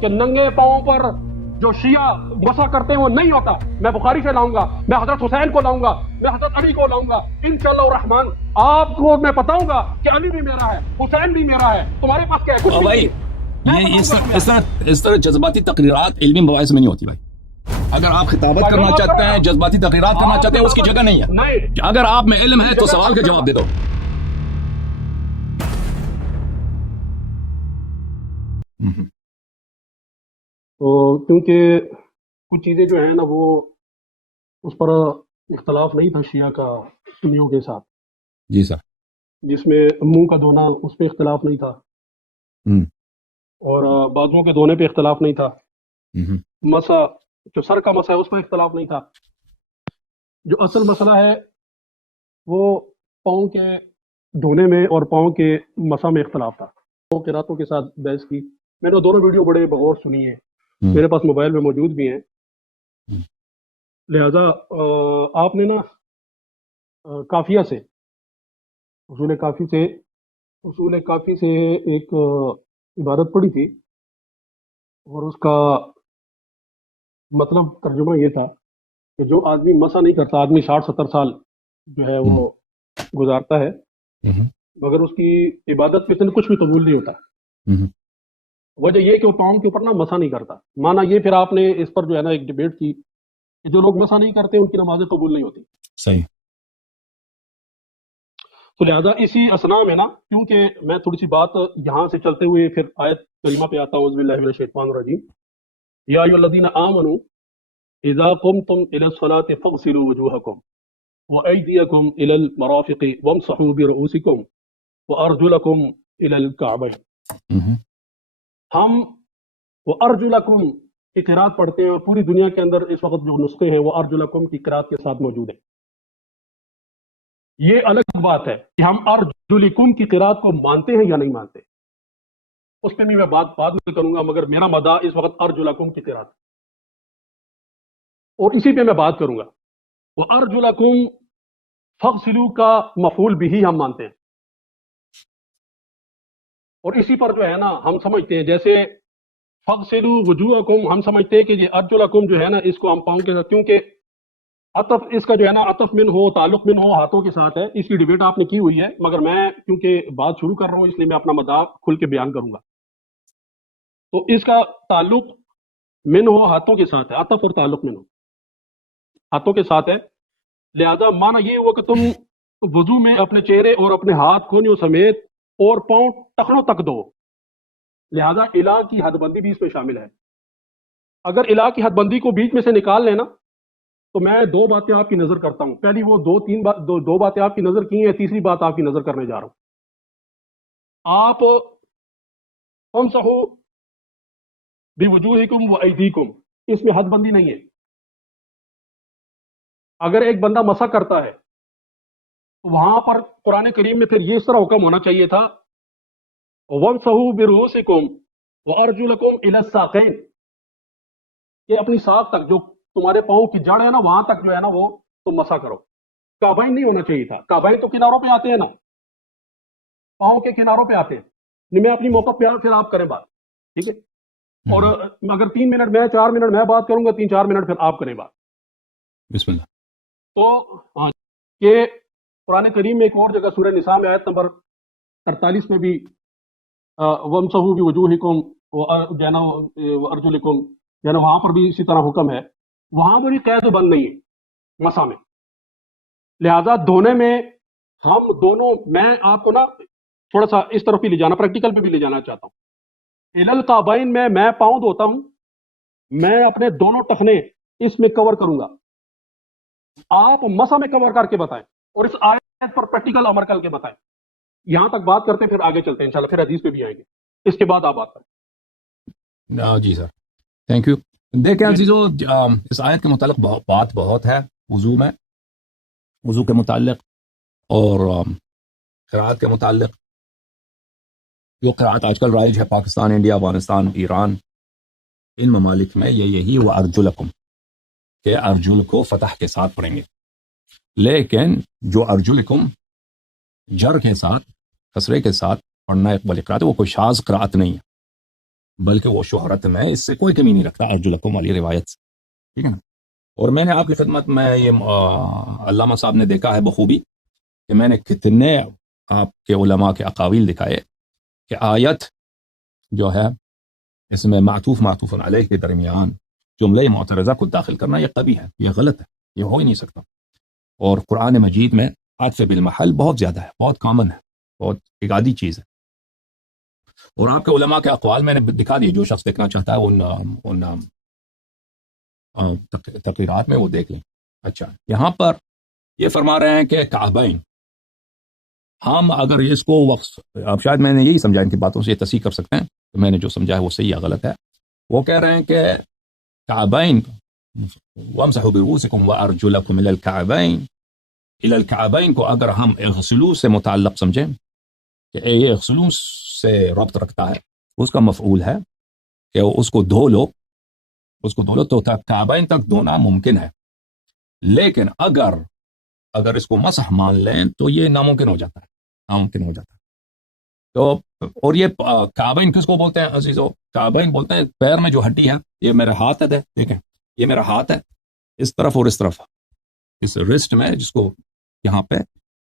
کہ ننگے پاؤں پر جو شیعہ مسا کرتے ہیں وہ نہیں ہوتا. میں بخاری سے لاؤں گا, میں حضرت حسین کو لاؤں گا, میں حضرت علی کو لاؤں گا انشاءاللہ الرحمن. آپ کو میں بتاؤں گا کہ علی بھی میرا ہے, حسین بھی میرا ہے, تمہارے پاس کیا ہے؟ کچھ بھائی یہ اس طرح جذباتی تقریرات علمی مباحث میں نہیں ہوتی بھائی. اگر آپ خطابت کرنا چاہتے ہیں, جذباتی تقریرات کرنا چاہتے ہیں, اس کی جگہ نہیں ہے. اگر آپ میں علم ہے تو سوال کا جواب دے دو. تو کیونکہ کچھ چیزیں جو ہیں نا وہ اس پر اختلاف نہیں تھا شیعہ کا سنیوں کے ساتھ, جی سر. جس میں منہ کا دھونا اس پہ اختلاف نہیں تھا, اور بازوؤں کے دھونے پہ اختلاف نہیں تھا. مسا جو سر کا مسا ہے اس پہ اختلاف نہیں تھا. جو اصل مسئلہ ہے وہ پاؤں کے دھونے میں اور پاؤں کے مسا میں اختلاف تھا. قراتوں کے ساتھ بحث کی, میں نے دونوں ویڈیو بڑے بغور سنی ہیں, میرے پاس موبائل میں موجود بھی ہیں. لہذا آپ نے نا کافیہ سے اصول کافی سے ایک عبارت پڑھی تھی, اور اس کا مطلب ترجمہ یہ تھا کہ جو آدمی مسا نہیں کرتا, آدمی 60-70 سال جو ہے وہ گزارتا ہے, مگر اس کی عبادت میں کچھ بھی قبول نہیں ہوتا. وجہ یہ کہ وہ پاؤں کے اوپر نا مسا نہیں کرتا. مانا یہ پھر آپ نے اس پر جو ہے نا ایک ڈیبیٹ کی کہ جو لوگ مسا نہیں کرتے ان کی نمازیں قبول نہیں ہوتی. صحیح. تو لہٰذا اسی اسنا میں نا, کیونکہ میں تھوڑی سی بات یہاں سے چلتے ہوئے پھر آیت کریمہ پہ آتا ہوں. اعوذ باللہ من الشیطان الرجیم. یا ایھا الذین آمنوا اذا قمتم الى الصلاة فاغسلوا وجوہکم وایدیکم الى المرافق وامسحوا برؤوسکم وارجلکم الى الکعبین. ہم وہ ارجلکم کی قرات پڑھتے ہیں, اور پوری دنیا کے اندر اس وقت جو نسخے ہیں وہ ارجلکم کی قرات کے ساتھ موجود ہیں. یہ الگ بات ہے کہ ہم ارجلکم کی قرات کو مانتے ہیں یا نہیں مانتے, اس پہ بھی میں بات بعد میں کروں گا, مگر میرا مدعا اس وقت ارجلکم کی قرات, اور اسی پہ میں بات کروں گا. وہ ارجلکم فغسلوا کا مفعول بھی ہم مانتے ہیں, اور اسی پر جو ہے نا ہم سمجھتے ہیں جیسے فغسلوا وجوہکم, ہم سمجھتے ہیں کہ یہ ارجلکم جو ہے نا اس کو ہم پاؤں کے ساتھ, کیونکہ عطف اس کا جو ہے نا عطف من ہو, تعلق من ہو, ہاتھوں کے ساتھ ہے. اس کی ڈیبیٹ آپ نے کی ہوئی ہے, مگر میں کیونکہ بات شروع کر رہا ہوں اس لیے میں اپنا مدعا کھل کے بیان کروں گا. تو اس کا تعلق من ہو ہاتھوں کے ساتھ ہے, عطف اور تعلق من ہو ہاتھوں کے ساتھ ہے. لہذا معنی یہ ہوا کہ تم وضو میں اپنے چہرے اور اپنے ہاتھ کونیوں سمیت اور پاؤں ٹخنوں تک دو. لہذا الہ کی حد بندی بھی اس میں شامل ہے. اگر الہ کی حد بندی کو بیچ میں سے نکال لینا تو میں دو باتیں آپ کی نظر کرتا ہوں. پہلی وہ دو باتیں آپ کی نظر کی ہیں, تیسری بات آپ کی نظر کرنے جا رہا ہوں. آپ فامسحوا بوجوہکم وایدیکم, اس میں حد بندی نہیں ہے. اگر ایک بندہ مسح کرتا ہے تو وہاں پر قرآن کریم میں پھر یہ اس طرح حکم ہونا چاہیے تھا, وامسحوا برؤوسکم وارجلکم الی الساقین, کہ اپنی ساق تک, جو تمہارے پاؤں کی جڑ ہے نا وہاں تک جو ہے نا وہ تم مسح کرو. کعبین نہیں ہونا چاہیے تھا. کعبین تو کناروں پہ آتے ہیں نا, پاؤں کے کناروں پہ آتے ہیں. میں اپنی موقع پہ پھر آپ کریں بات, ٹھیک ہے؟ اور اگر 3 منٹ میں 4 منٹ میں بات کروں گا, 3-4 منٹ پھر آپ کریں بات. بسم اللہ. تو کہ قرآن کریم میں ایک اور جگہ سورہ نساء میں آیت نمبر 43 میں بھی وامسحوا بوجوہکم وارجلکم, یعنی وہاں پر بھی اسی طرح حکم ہے. وہاں پر بھی قید و بند نہیں ہے مسح میں. لہذا دھونے میں ہم دونوں, میں آپ کو نا تھوڑا سا اس طرف بھی لے جانا, پریکٹیکل پہ بھی لے جانا چاہتا ہوں. الالکعبین میں پاؤں دھوتا ہوں, میں اپنے دونوں ٹخنے اس میں کور کروں گا. آپ مسح میں کور کر کے بتائیں, اور اس آیت پر پریکٹیکل عمل کر کے بتائیں. یہاں تک بات کرتے ہیں, پھر آگے چلتے ہیں انشاءاللہ, پھر حدیث پہ بھی آئیں گے, اس کے بعد آپ بات کریں. جی سر, تھینک یو. دیکھیں عزیزو, اس آیت کے متعلق بات بہت ہے وضو میں, وضو کے متعلق اور قرات کے متعلق. جو قرات آج کل رائج ہے پاکستان, انڈیا, افغانستان, ایران, ان ممالک میں یہی وہ ارجلکم, کہ ارجل کو فتح کے ساتھ پڑھیں گے. لیکن جو ارجلکم جر کے ساتھ, کسرے کے ساتھ پڑھنا اقبال قرات, وہ کوئی شاذ قرات نہیں ہے. بلکہ وہ شہرت میں اس سے کوئی کمی نہیں رکھتا ارجلکم والی روایت سے، ٹھیک ہے نا. اور میں نے آپ کی خدمت میں یہ علامہ صاحب نے دیکھا ہے بخوبی کہ میں نے کتنے آپ کے علماء کے اقاویل دکھائے کہ آیت جو ہے اس میں معطوف علیہ کے درمیان جملہ معترضہ کو داخل کرنا یہ قبیح ہے، یہ غلط ہے، یہ ہو ہی نہیں سکتا. اور قرآن مجید میں عطف بالمحل بہت زیادہ ہے، بہت کامن ہے، بہت ایک عادی چیز ہے. اور آپ کے علماء کے اقوال میں نے دکھا دیے، جو شخص دیکھنا چاہتا ہے ان تقریرات میں وہ دیکھ لیں. اچھا، یہاں پر یہ فرما رہے ہیں کہ کعبین، ہم اگر اس کو وقت، اب شاید میں نے یہی سمجھا، ان کی باتوں سے یہ تصحیح کر سکتے ہیں کہ میں نے جو سمجھا ہے وہ صحیح یا غلط ہے. وہ کہہ رہے ہیں کہ کعبین وامسحوا برؤوسکم وارجلکم الی الکعبین، الی الکعبین کو اگر ہم اغسلوا سے متعلق سمجھیں کہ یہ اغسلوا سے ربط رکھتا ہے، اس کا مفعول ہے کہ اس کو دھو لو، اس کو دھو لو، تو کعبین تک دھونا ممکن ہے. لیکن اگر اس کو مسح مان لیں تو یہ ناممکن ہو جاتا ہے، ناممکن ہو جاتا ہے. تو اور یہ کعبین کس کو بولتے ہیں عزیزو؟ کعبین بولتے ہیں پیر میں جو ہڈی ہے، یہ میرا ہاتھ ہے، دیکھیں یہ میرا ہاتھ ہے، اس طرف اور اس طرف، اس رسٹ میں جس کو یہاں پہ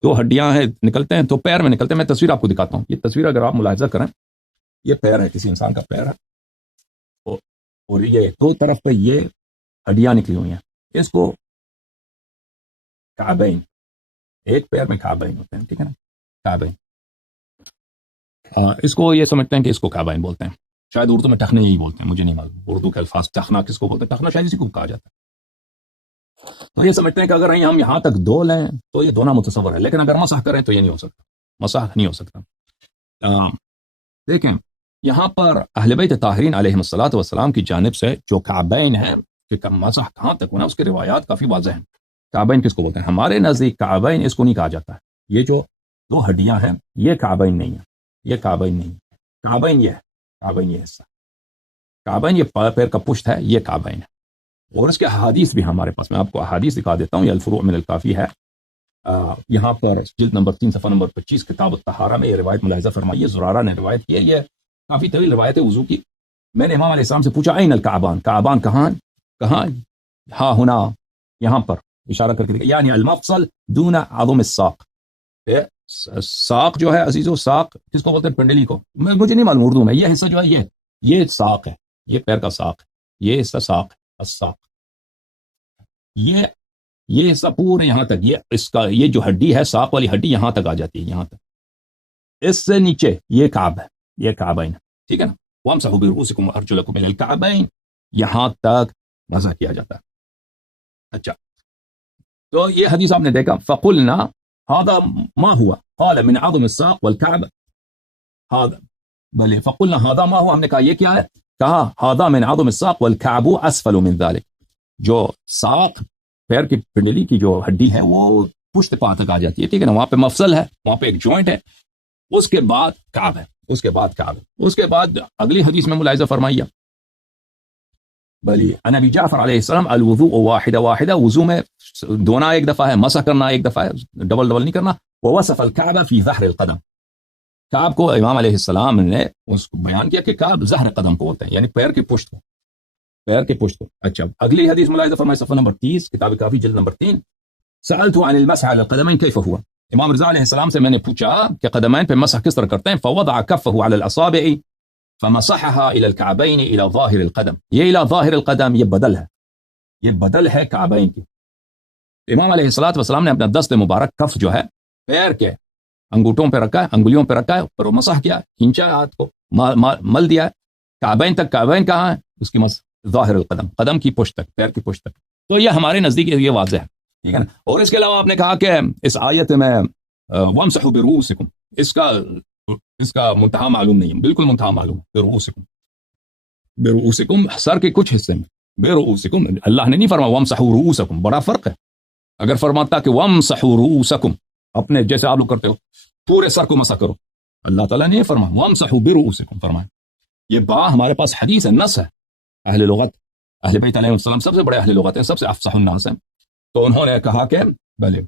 دو ہڈیاں ہیں نکلتے ہیں تو پیر میں نکلتے ہیں. میں تصویر آپ کو دکھاتا ہوں، یہ تصویر اگر آپ ملاحظہ کریں، یہ پیر ہے، کسی انسان کا پیر ہے، اور یہ دو طرف پہ یہ ہڈیاں نکلی ہوئی ہیں، اس کو کعبین، ایک پیر میں کعبین ہوتے ہیں، ٹھیک ہے نا، کعبین. اس کو یہ سمجھتے ہیں کہ اس کو کعبین بولتے ہیں. شاید اردو میں ٹخنے یہی بولتے ہیں، مجھے نہیں معلوم اردو کے الفاظ ٹخنا کس کو بولتے ہیں. ٹخنا شاید اسی کو کہا جاتا ہے. تو یہ سمجھتے ہیں کہ اگر ہم یہاں تک دھو لیں تو یہ دھونا متصور ہے، لیکن اگر مسح کریں تو یہ نہیں ہو سکتا، مسح نہیں ہو سکتا. دیکھیں یہاں پر اہل بیت طاہرین علیہم الصلوۃ والسلام کی جانب سے جو کعبین ہے کہ مسح کہاں تک ہونا، اس کی روایات کافی واضح ہیں. کعبین کس کو بولتے ہیں؟ ہمارے نزدیک کعبین اس کو نہیں کہا جاتا ہے. یہ جو دو ہڈیاں ہیں یہ کعبین نہیں ہے، یہ کعبین نہیں ہے. کعبین یہ ہے، کعبین یہ حصہ، کعبین یہ پیر کا پشت ہے، یہ کعبین ہے. اور اس کے احادیث بھی ہمارے پاس، میں آپ کو احادیث دکھا دیتا ہوں. یہ الفروع من الکافی ہے، یہاں پر جلد نمبر 3 صفحہ نمبر 25 کتاب الطہارہ میں یہ روایت ملاحظہ فرمائیے. زرارہ نے روایت کی ہے، یہ کافی طویل روایت ہے وضو کی. میں نے امام علیہ السلام سے پوچھا این الکعبان، کعبان کہاں؟ ہاں ہونا، یہاں پر اشارہ کر کے، یعنی المفصل دون عظم الساق. ساق جو ہے عزیزو، ساق کس کو بولتے ہیں؟ پنڈلی کو. مجھے نہیں معلوم اردو میں، یہ حصہ جو ہے یہ ساق ہے، یہ پیر کا ساق ہے، یہ حصہ ساق ہے، الساق. یہ حصہ پورے یہاں تک، یہ جو ہڈی ہے ساق والی ہڈی یہاں تک آ جاتی ہے، یہاں تک. اس سے نیچے یہ کعب ہے، یہ کعبین ہے، ٹھیک ہے نا. وامسحوا برؤوسکم وارجلکم الی الکعبین، یہاں تک مسح کیا جاتا ہے. اچھا، تو یہ حدیث آپ نے دیکھا. فقلنا هذا ما هو؟ قال من عظم الساق والكعب. هذا بلے فقلنا هذا ما هو، ہم نے کہا یہ کیا ہے؟ کہا هذا من عظم الساق والكعب اسفل من ذلك. جو ساق پیر کی پنڈلی کی جو ہڈی ہے وہ پشت پا تک آ جاتی ہے، ٹھیک ہے نا. وہاں پہ مفصل ہے، وہاں پہ ایک جوائنٹ ہے، اس کے بعد کعب ہے، اس کے بعد کعب ہے. اس کے بعد اگلی حدیث میں ملاحظہ فرمائیے، بلی عن ابی جعفر علیہ السلام الوضوء واحدہ، وضو میں دھونا ایک دفعہ ہے، مسح کرنا ایک دفعہ ہے، ڈبل نہیں کرنا. ووصف الكعب فی ظہر القدم، کعب کو امام علیہ السلام نے اس کو بیان کیا کہ کعب ظہر قدم کو بولتے ہیں، یعنی پیر کے پشت کو، پیر کے پشت کو. اچھا، اگلی حدیث ملاحظہ فرمائے صفحہ نمبر 30 کتاب کافی جلد نمبر 3. سألت عن المسح على القدمين كيف هو، امام رضا علیہ السلام سے میں نے پوچھا کہ قدمین پہ مسح کس طرح کرتے ہیں. فوضع كفه على الاصابع فمسحها الى الكعبين الى ظاهر القدم. یہ الى ظاهر القدم یہ بدل ہے، یہ بدل ہے کعبین کی. امام علیہ الصلوۃ والسلام نے اپنا دست مبارک کف جو ہے پیر کے انگوٹھوں پہ رکھا ہے، انگلیوں پہ رکھا ہے، پر وہ مسح کیا، کھینچا ہاتھ کو، مل دیا ہے کعبین تک. کعبین کہاں ہے؟ اس کی ظاہر القدم، قدم کی پشت تک، پیر کی پشت تک. تو یہ ہمارے نزدیک یہ واضح ہے، ٹھیک ہے نا. اور اس کے علاوہ آپ نے کہا کہ اس آیت میں وامسحوا برؤوسکم، اس کا منتہا معلوم نہیں ہے، بالکل منتہا معلوم ہے. برؤوسکم سر کے کچھ حصے میں، برؤوسکم اللہ نے نہیں فرمایا وامسحوا رؤوسکم، بڑا فرق ہے. اگر فرماتا کہ وامسحوا رؤوسکم، اپنے جیسے آپ لوگ کرتے ہو پورے سر کو مسح کرو، اللہ تعالیٰ نے یہ فرمایا وامسحوا برؤوسکم فرمایا. یہ با ہمارے پاس حدیث ہے، نص ہے. اہل لغت، اہل بیت علیہ السلام سب سے بڑے اہل لغت ہیں، سب سے افصح الناس ہیں. تو انہوں نے کہا کہ بھلے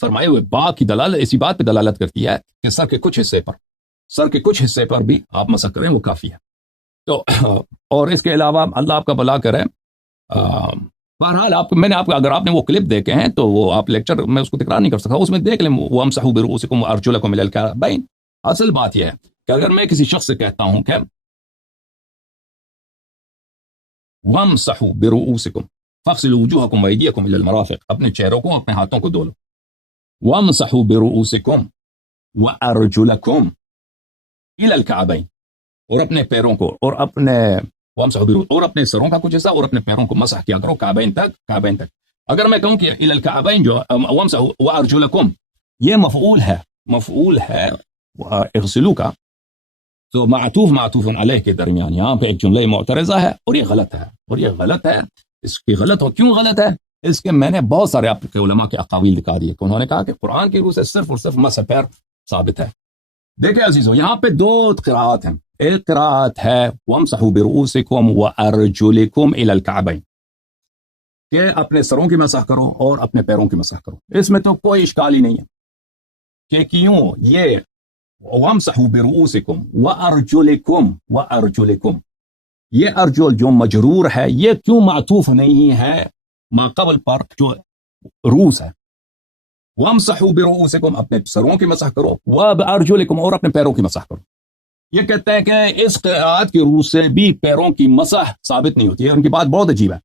فرمائے ہوئے با کی دلالت اسی بات پہ دلالت کرتی ہے کہ سر کے کچھ حصے پر بھی آپ مسح کریں وہ کافی ہے. تو اور اس کے علاوہ اللہ آپ کا بھلا کرے. بہرحال میں نے اگر آپ نے وہ کلپ دیکھے ہیں تو وہ آپ لیکچر میں اس کو تکرار نہیں کر سکتا, اس میں دیکھ لیں وَامْسَحُوا بِرُؤُوسِكُمْ وَأَرْجُلَكُمْ إِلَى الْكَعْبَيْنِ. اصل بات یہ ہے کہ اگر میں کسی شخص سے کہتا ہوں کہ وَامْسَحُوا بِرُؤُوسِكُمْ فَاغْسِلُوا وُجُوهَكُمْ وَأَيْدِيَكُمْ إِلَى الْمَرَافِقِ, اپنے چہروں کو اپنے ہاتھوں کو دھو لو. وَامْسَحُوا بِرُؤُوسِكُمْ وَأَرْجُلَكُمْ إِلَى الْكَعْبَيْنِ, اور اپنے پیروں کو اور اپنے اور اپنے سروں کا کچھ حصہ اور اپنے پیروں کو مسح کیا کرو کعبین تک. اگر میں کہوں کہ الی الکعبین جو وامسحوا وارجلکم یہ مفعول ہے اغسلوا کا, تو معطوف علیہ کے درمیان یہاں پہ ایک جملہ معترضہ ہے اور یہ غلط ہے. اس کی کیوں غلط ہے؟ اس کے میں نے بہت سارے آپ کے علماء کے اقاویل دکھا دیے کہ انہوں نے کہا کہ قرآن کی روح سے صرف اور صرف مسح پیر ثابت ہے. دیکھیں عزیزو, یہاں پہ دو قراءات ہیں. ایک قراءت ہے وَامْسَحُوا بِرُؤُوسِكُمْ وَأَرْجُلِكُمْ إِلَى الْكَعْبَيْنِ, کہ اپنے سروں کی مسح کرو اور اپنے پیروں کی مسح کرو. اس میں تو کوئی اشکال ہی نہیں ہے کہ کیوں یہ وَامْسَحُوا بِرُؤُوسِكُمْ وَأَرْجُلِكُمْ یہ ارجل جو مجرور ہے یہ کیوں معطوف نہیں ہے ما قبل پر جو روس ہے. وَامْسَحُوا بِرُؤُوسِكُمْ اپنے سروں کی مسح کرو, وَبِأَرْجُلِكُمْ اور اپنے پیروں کی مسح کرو. یہ کہتے ہیں کہ اس قراءت کی روح سے بھی پیروں کی مسح ثابت نہیں ہوتی ہے. ان کی بات بہت عجیب ہے,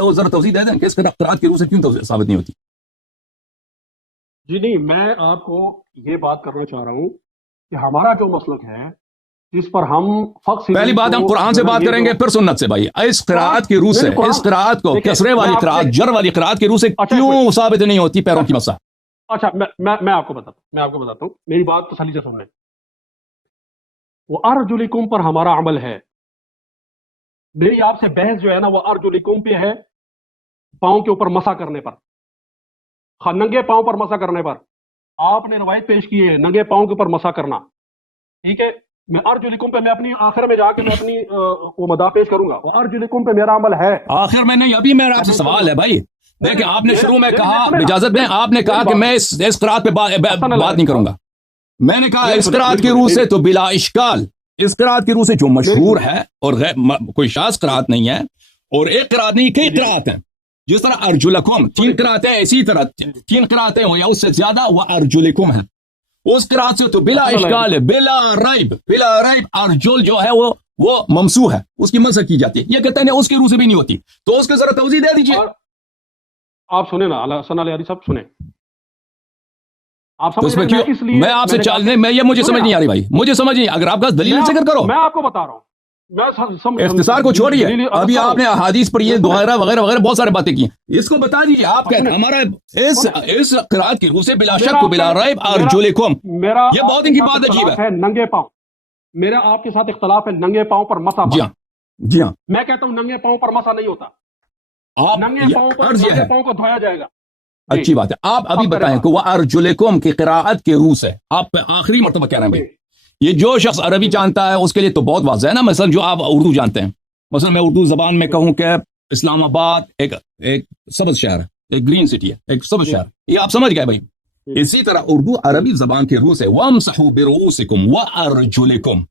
وہ ذرا توضیح دے دیں کہ اس قراءت کی روح سے کیوں ثابت نہیں ہوتی. جی نہیں, میں آپ کو یہ بات کرنا چاہ رہا ہوں کہ ہمارا جو مسلک ہے جس پر ہم پہلی بات ہم قرآن سے بات کریں گے پھر سنت سے. بھائی اس قراءت کی روح سے, اس قراءت کو کسرے والی قراءت جر والی قراءت کی روح سے کیوں ثابت نہیں ہوتی پیروں کی مسح. اچھا میں آپ کو بتاتا ہوں, میری بات تسلی سے سن لیں. وہ ارجلکم پر ہمارا عمل ہے. میری آپ سے بحث جو ہے نا وہ ارجلکم پہ ہے, پاؤں کے اوپر مسح کرنے پر, ننگے پاؤں پر مسح کرنے پر. آپ نے روایت پیش کی ہے ننگے پاؤں کے اوپر مسح کرنا, ٹھیک ہے. میں ارجلکم پہ میں اپنی آخر میں جا کے میں اپنی وہ مداح پیش کروں گا. وہ ارجلکم پہ میرا عمل ہے. آخر میں نہیں, ابھی میرا آپ سے سوال ہے بھائی. دیکھیں آپ نے شروع میں کہا, اجازت دیں, آپ نے کہا کہ میں اس قراءت پہ بات نہیں کروں گا. میں نے کہا اس قراءت کی روح سے تو بلا اشکال اس قراءت کی روح سے جو مشہور ہے اور کوئی شاذ قراءت نہیں ہے, اور ایک قراءت نہیں کئی قراءت ہیں. جس طرح ارجلکم 3 قراءتیں, اسی طرح 3 قراءتیں ہو یا اس سے زیادہ وہ ارجلکم ہے. اس قراءت سے تو بلا اشکال ہے, بلا ریب ارجل جو ہے وہ ممسوح ہے, اس کی مسح کی جاتی ہے. یہ کہتے ہیں اس کی روح سے بھی نہیں ہوتی, تو اس کے ذرا توضیح دے دیجیے. آپ سنیں نا حسن علی صاحب سنیں. آپ اس میں کیوں میں آپ سے میں یہ مجھے سمجھ نہیں آ رہی بھائی, مجھے سمجھ نہیں. اگر آپ کا دلیل ذکر کرو, میں آپ کو بتا رہا ہوں, اختصار کو چھوڑیے. ابھی آپ نے احادیث پر یہ وغیرہ وغیرہ بہت سارے باتیں کی, اس کو بتا دیجیے. آپ کہتے ہیں ہمارا اس قراءت کی روح سے بلا شک بلا ریب ارجلکم, یہ بہت ان کی بات عجیب ہے. ننگے پاؤں, میرا آپ کے ساتھ اختلاف ہے ننگے پاؤں پر مسح. جی ہاں, میں کہتا ہوں ننگے پاؤں پر مسح نہیں ہوتا. آپ ننگے پاؤں کو دھویا جائے گا. اچھی بات ہے. آپ ابھی بتائیں کہ وہ ارجلکم کی قراءت کے روح سے آپ آخری مرتبہ کہہ رہے ہیں بھائی. یہ جو شخص عربی جانتا ہے اس کے لیے تو بہت واضح ہے نا. مثلا جو آپ اردو جانتے ہیں, مثلا میں اردو زبان میں کہوں کہ اسلام آباد ایک سبز شہر ہے, ایک گرین سٹی ہے, ایک سبز شہر, یہ آپ سمجھ گئے بھائی. اسی طرح اردو عربی زبان کے روح سے وَامْسَحُوا بِرُؤُوسِكُمْ وَأَرْجُلِكُمْ,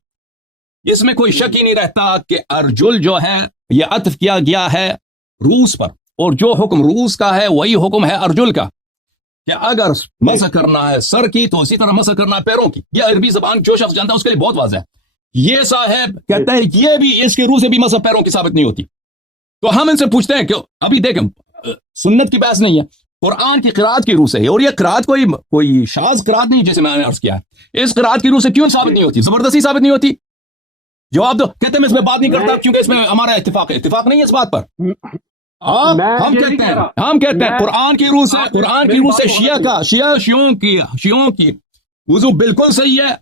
اس میں کوئی شک ہی نہیں رہتا کہ ارجل جو ہے یہ عطف کیا گیا ہے روس پر, اور جو حکم روس کا ہے وہی حکم ہے ارجل کا, کہ اگر مسح کرنا ہے سر کی تو اسی طرح مسح کرنا ہے پیروں کی. یہ عربی زبان جو شخص جانتا ہے اس کے لیے بہت واضح ہے. یہ صاحب کہتا ہے یہ بھی اس کے روح سے بھی مسح پیروں کی ثابت نہیں ہوتی. تو ہم ان سے پوچھتے ہیں کہ ابھی دیکھیں سنت کی بحث نہیں ہے, قرآن کی قراءت کی روح سے ہے, اور یہ قراءت کوئی شاذ قراءت نہیں جیسے میں نے عرض کیا ہے. اس قراءت کی روح سے کیوں ثابت نہیں ہوتی, زبردستی ثابت نہیں ہوتی. جواب دو. کہتے ہیں میں اس میں بات نہیں کرتا کیونکہ اس میں ہمارا اتفاق نہیں ہے اس بات پر. ہم کہتے ہیں قرآن کی روح سے شیعوں کی وضو بالکل صحیح ہے.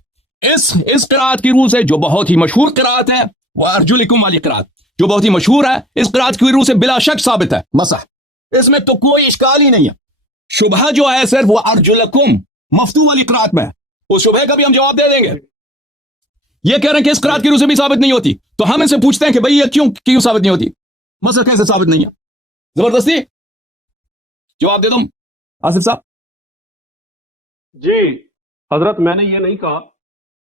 اس قراءت کی روح سے جو بہت ہی مشہور قراءت ہے وہ ارجلکم والی قراءت جو بہت ہی مشہور ہے, اس قراءت کی روح سے بلا شک ثابت ہے مسح. اس میں تو کوئی اشکال ہی نہیں ہے. شبہ جو ہے صرف وہ ارجلکم مفتوح والی قراءت میں ہے, اس شبہ کا بھی ہم جواب دے دیں گے. یہ کہہ رہے ہیں کہ اس قراءت کی روح سے بھی ثابت نہیں ہوتی, تو ہم ان سے پوچھتے ہیں کہ بھئی یہ کیوں ثابت نہیں ہوتی, مسح کیسے ثابت نہیں ہے. زبردستی جواب دے دوں آصف صاحب. جی حضرت, میں نے یہ نہیں کہا